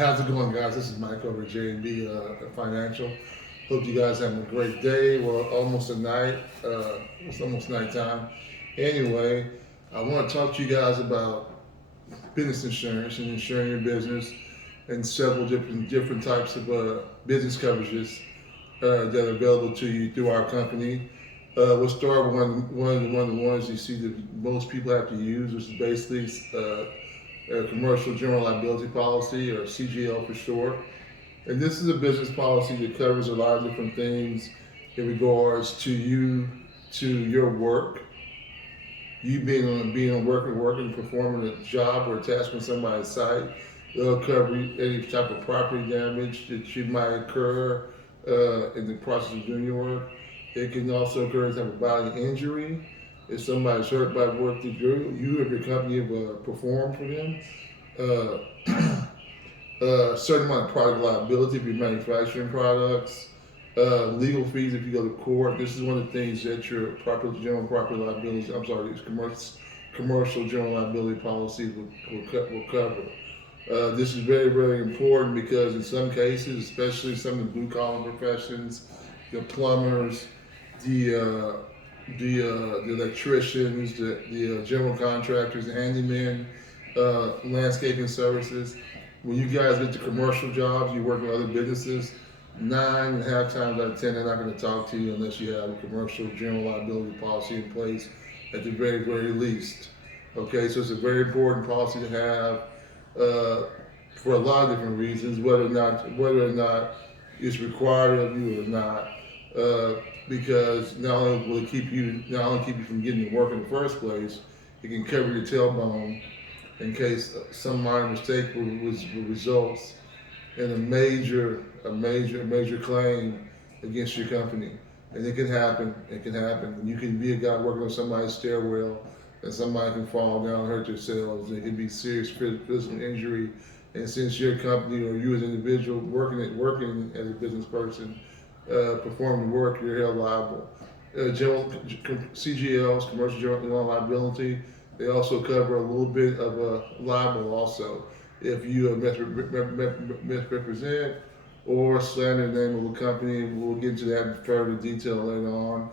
How's it going, guys? This is Mike over at J&B Financial. Hope you guys having a great day. Well, almost a night. It's almost nighttime. Anyway, I want to talk to you guys about business insurance and insuring your business and several different types of business coverages that are available to you through our company. We'll start with one of the ones you see that most people have to use, which is basically a commercial general liability policy, or CGL for short. And this is a business policy that covers a lot of different things in regards to you, to your work, you being on work and performing a job or a task on somebody's site. It'll cover any type of property damage that you might occur in the process of doing your work. It can also occur as a bodily injury. If somebody's hurt by work that you or your company have performed for them. Certain amount of product liability if you're manufacturing products. Legal fees if you go to court. This is one of the things that your general property liability, commercial general liability policies will cover. This is very, very important because in some cases, especially some of the blue collar professions, the plumbers, the electricians, the general contractors, the handymen, landscaping services. When you guys get to commercial jobs, you work with other businesses, 9.5 times out of 10, they're not going to talk to you unless you have a commercial general liability policy in place at the very, very least. Okay, so it's a very important policy to have for a lot of different reasons, whether or not it's required of you or not. Because not only will it keep you from getting to work in the first place, it can cover your tailbone in case some minor mistake will result in a major claim against your company. And it can happen. And you can be a guy working on somebody's stairwell, and somebody can fall down and hurt themselves. It can be serious physical injury. And since your company or you as an individual working as a business person, performing work, you're held liable. CGLs, commercial general liability, they also cover a little bit of libel also. If you misrepresent or slander the name of a company, we'll get into that in further detail later on.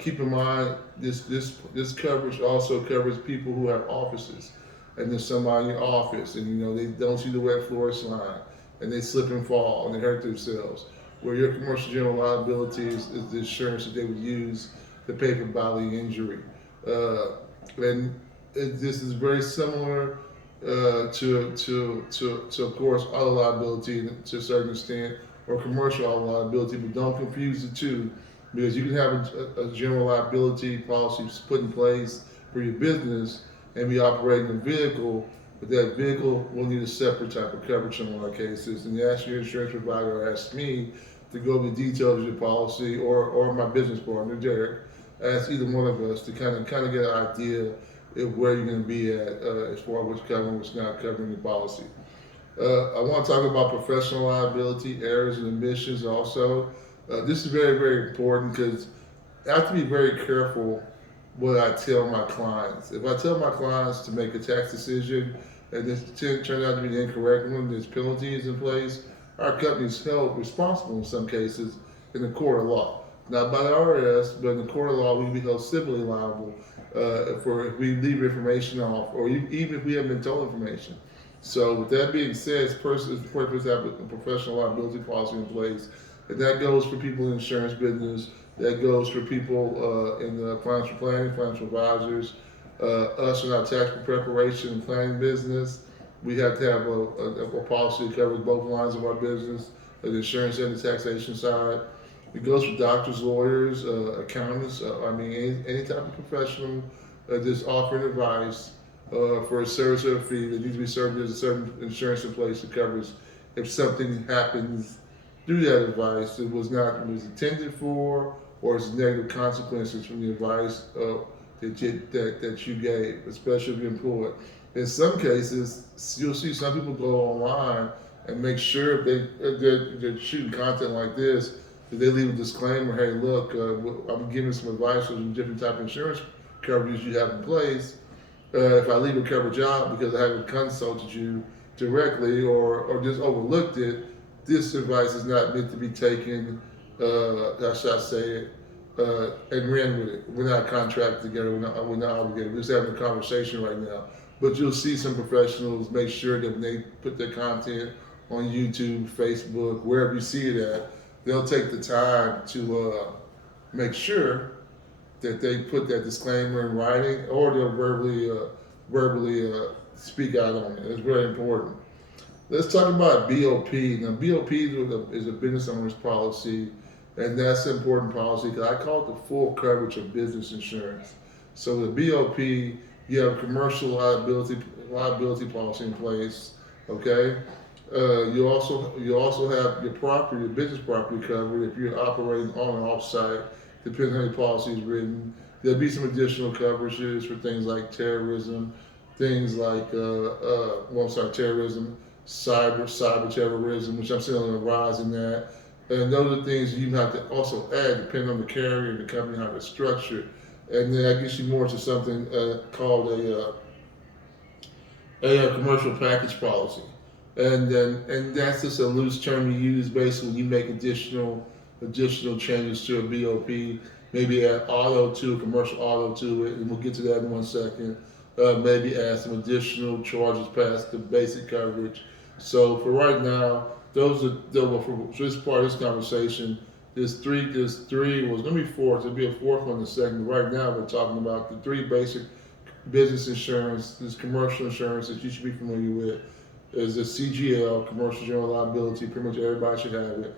Keep in mind, this coverage also covers people who have offices, and there's somebody in your office, and they don't see the wet floor sign, and they slip and fall and they hurt themselves. Where your commercial general liability is the insurance that they would use to pay for bodily injury. This is very similar to of course auto liability to a certain extent, or commercial auto liability, but don't confuse the two, because you can have a general liability policy put in place for your business and be operating a vehicle, but that vehicle will need a separate type of coverage in a lot of cases. And you ask your insurance provider, or ask me to go over the details of your policy, or my business partner, Derek, ask either one of us to kind of get an idea of where you're going to be at as far as what's covering, what's not covering your policy. I want to talk about professional liability, errors and omissions also. This is very, very important because I have to be very careful what I tell my clients. If I tell my clients to make a tax decision and this turns out to be the incorrect one, there's penalties in place, our company is held responsible in some cases in the court of law. Not by the IRS, but in the court of law, we can be held civilly liable for if we leave information off, or even if we haven't been told information. So with that being said, it's important to have a professional liability policy in place. And that goes for people in the insurance business, that goes for people in the financial planning, financial advisors, us in our tax preparation and planning business. We have to have a policy that covers both lines of our business, the insurance and the taxation side. It goes for doctors, lawyers, accountants, any type of professional that's offering advice for a service or a fee that needs to be served. There's a certain insurance in place that covers if something happens through that advice that was intended for, or it's negative consequences from the advice that you gave, especially if you're employed. In some cases, you'll see some people go online and make sure they're shooting content like this, that they leave a disclaimer, hey, look, I'm giving some advice on different type of insurance coverages you have in place. If I leave a coverage out because I haven't consulted you, directly or just overlooked it, this advice is not meant to be taken, how should I say it, and ran with it. We're not contracted together, we're not obligated. We're just having a conversation right now. But you'll see some professionals make sure that when they put their content on YouTube, Facebook, wherever you see it at, they'll take the time to make sure that they put that disclaimer in writing, or they'll verbally speak out on it. It's very important. Let's talk about BOP. Now, BOP is a business owner's policy, and that's an important policy because I call it the full coverage of business insurance. So the BOP, you have commercial liability policy in place. Okay. You also have your business property covered if you're operating on and off site, depending on how your policy is written. There'll be some additional coverages for things like terrorism, things like terrorism, cyber terrorism, which I'm seeing on the rise in that. And those are things you have to also add depending on the carrier and the company, how it's structured. And then that gets you more to something called a commercial package policy. And that's just a loose term you use basically when you make additional changes to a BOP. Maybe add auto to commercial auto to it, and we'll get to that in 1 second. Maybe add some additional charges past the basic coverage. So for right now, for this part of this conversation. There's three. Well, it's gonna be four. There'll be a fourth one in a second. Right now, we're talking about the three basic business insurance, this commercial insurance that you should be familiar with. Is the CGL, commercial general liability. Pretty much everybody should have it.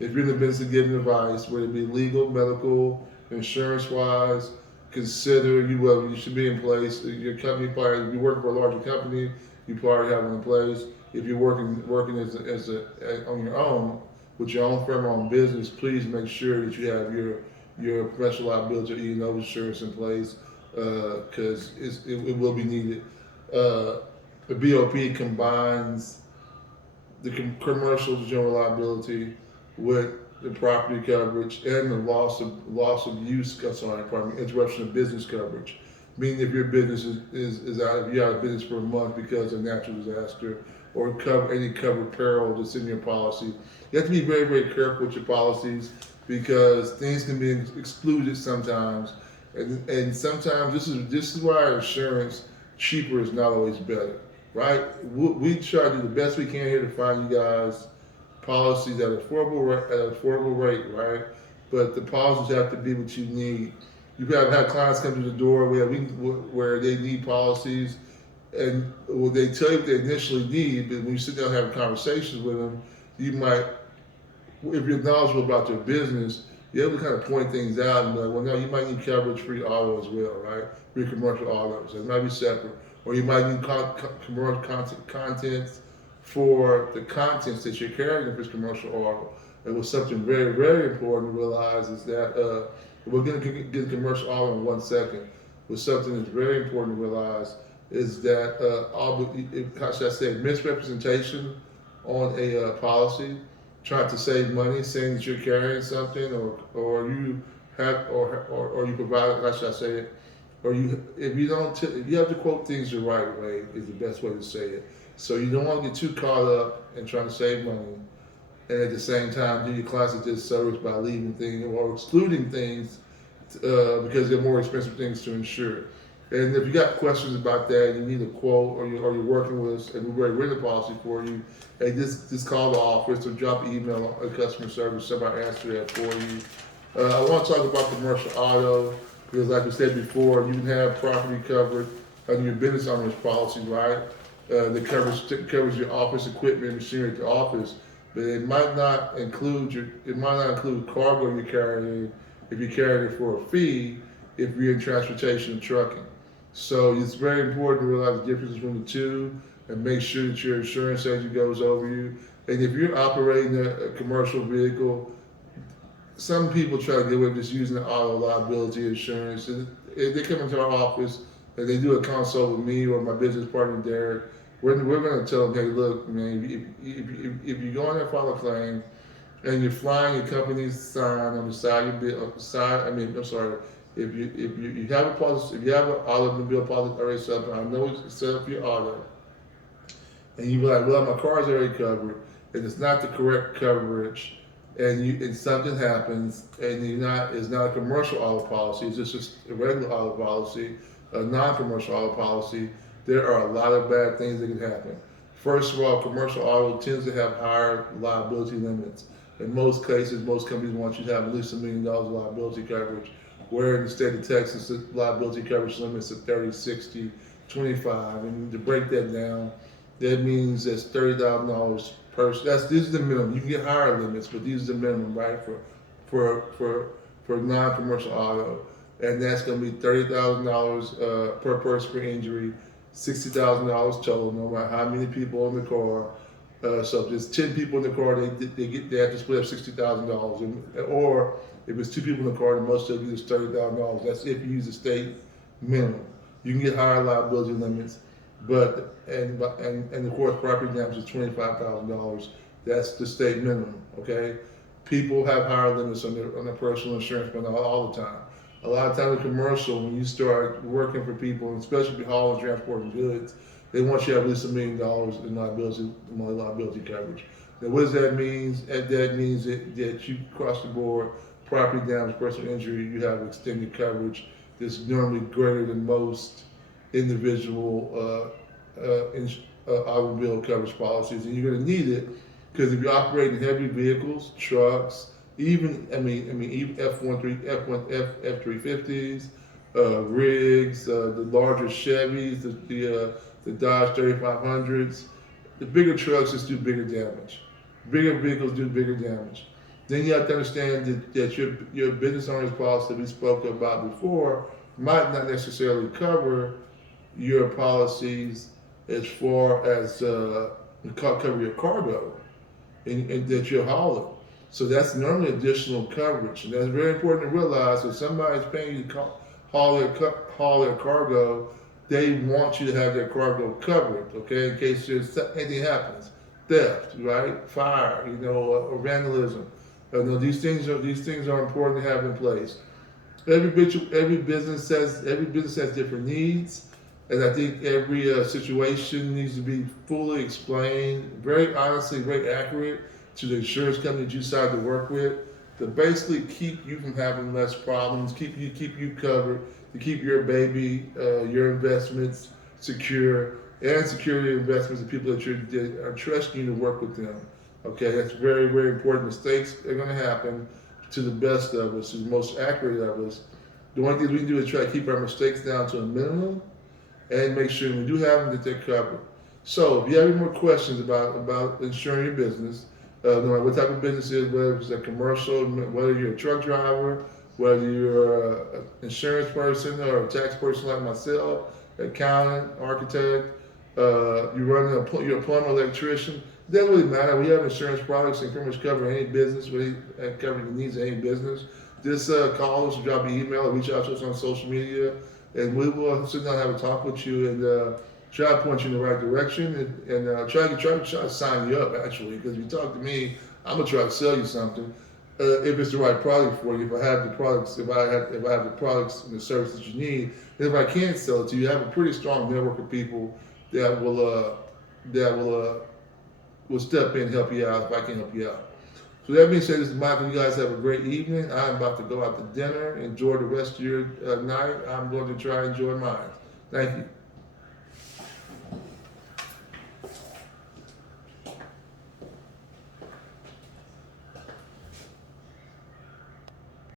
If you're in the business of giving advice, whether it be legal, medical, insurance-wise, consider you should be in place. Your company probably, if you're working for a larger company, you probably have one in place. If you're working on your own with your own firm, own business, please make sure that you have your professional liability or E&O insurance in place because it will be needed. The BOP combines the commercial general liability with the property coverage and the interruption of business coverage. Meaning if your business is out, if you're out of business for a month because of natural disaster or any covered peril that's in your policy, you have to be very, very careful with your policies because things can be excluded sometimes, and sometimes this is why insurance cheaper is not always better, right? We try to do the best we can here to find you guys policies at an affordable rate, right? But the policies have to be what you need. You have had clients come to the door where they need policies, and they tell you what they initially need, but when you sit down and have conversations with them, you might, if you're knowledgeable about their business, you're able to kind of point things out and be like, well, no, you might need coverage for your auto as well, right? For your commercial autos, it might be separate, or you might need commercial contents for the contents that you're carrying if it's commercial auto. And what's something very, very important to realize is that we're going to get commercial auto in 1 second. But something that's very important to realize is that how should I say, misrepresentation on a policy, trying to save money, saying that you're carrying something, or you have or you provide, how should I say it, or if you have to quote things the right way is the best way to say it. So you don't want to get too caught up in trying to save money, and at the same time do your clients a disservice by leaving things or excluding things because they're more expensive things to insure. And if you got questions about that, you need a quote, or you're working with us, and we've already written a policy for you, hey, just call the office or drop an email on customer service. Somebody answer that for you. I want to talk about commercial auto because, like we said before, you can have property covered under your business owner's policy, right? That covers your office equipment, machinery at the office, but it might not include cargo you're carrying if you're carrying it for a fee if you're in transportation and trucking. So it's very important to realize the difference between the two and make sure that your insurance agent goes over you. And if you're operating a commercial vehicle, some people try to get away with just using the auto liability insurance. And they come into our office and they do a consult with me or my business partner Derek. We're going to tell them, hey, look, man, if you go in there and file a claim and you're flying your company's sign on the side of your if you have a policy, if you have an automobile policy already set up, I know it's set up for your auto, and you be like, well, my car's already covered, and it's not the correct coverage, and something happens, and it's not a commercial auto policy, it's just a regular auto policy, a non-commercial auto policy. There are a lot of bad things that can happen. First of all, commercial auto tends to have higher liability limits. In most cases, most companies want you to have at least $1 million liability coverage, where in the state of Texas, the liability coverage limits are 30, 60, 25. And to break that down, that means that's $30,000 per. This is the minimum. You can get higher limits, but these are the minimum, right? For non-commercial auto, and that's going to be $30,000 per person per injury, $60,000 total, no matter how many people in the car. So if there's 10 people in the car, they have to split up $60,000. Or if it's 2 people in the car, the most they'll get is $30,000. That's if you use the state minimum. You can get higher liability limits, but and of course property damage is $25,000. That's the state minimum. Okay, people have higher limits on their personal insurance, but not all the time. A lot of times in commercial, when you start working for people, especially if you're hauling, transporting goods, they want you to have at least $1 million in liability coverage. Now, what does that mean? That means that you cross the board, property damage, personal injury, you have extended coverage that's normally greater than most individual automobile coverage policies, and you're going to need it because if you're operating heavy vehicles, trucks, even F-350s, rigs, the larger Chevys, the Dodge 3500s, the bigger trucks just do bigger damage. Bigger vehicles do bigger damage. Then you have to understand that your business owner's policy that we spoke about before might not necessarily cover your policies as far as cover your cargo and that you're hauling. So that's normally additional coverage, and that's very important to realize. If somebody's paying you to haul their cargo, they want you to have their cargo covered, okay, in case there's anything happens, theft, right, fire, or vandalism. These things are important to have in place. Every business has different needs, and I think every situation needs to be fully explained, very honestly, very accurate to the insurance company that you decide to work with, to basically keep you from having less problems, keep you covered, to keep your baby, your investments secure, and secure your investments of people that are trusting you to work with them. Okay, that's very, very important. Mistakes are going to happen to the best of us, to the most accurate of us. The one thing we can do is try to keep our mistakes down to a minimum and make sure we do have them that they're covered. So if you have any more questions about insuring your business, no matter what type of business it is, whether it's a commercial, whether you're a truck driver, whether you're an insurance person or a tax person like myself, accountant, architect, you're a plumber, electrician, it doesn't really matter. We have insurance products and pretty much cover any business, cover the needs of any business. Just call us, drop an email, or reach out to us on social media, and we will sit down and have a talk with you and try to point you in the right direction and try to sign you up, actually, because if you talk to me, I'm gonna try to sell you something. If it's the right product for you, if I have the products, if I have the products and the services you need, and if I can't sell it to you, I have a pretty strong network of people that will step in and help you out if I can help you out. So that being said, this is Michael. You guys have a great evening. I'm about to go out to dinner, enjoy the rest of your night. I'm going to try and enjoy mine. Thank you.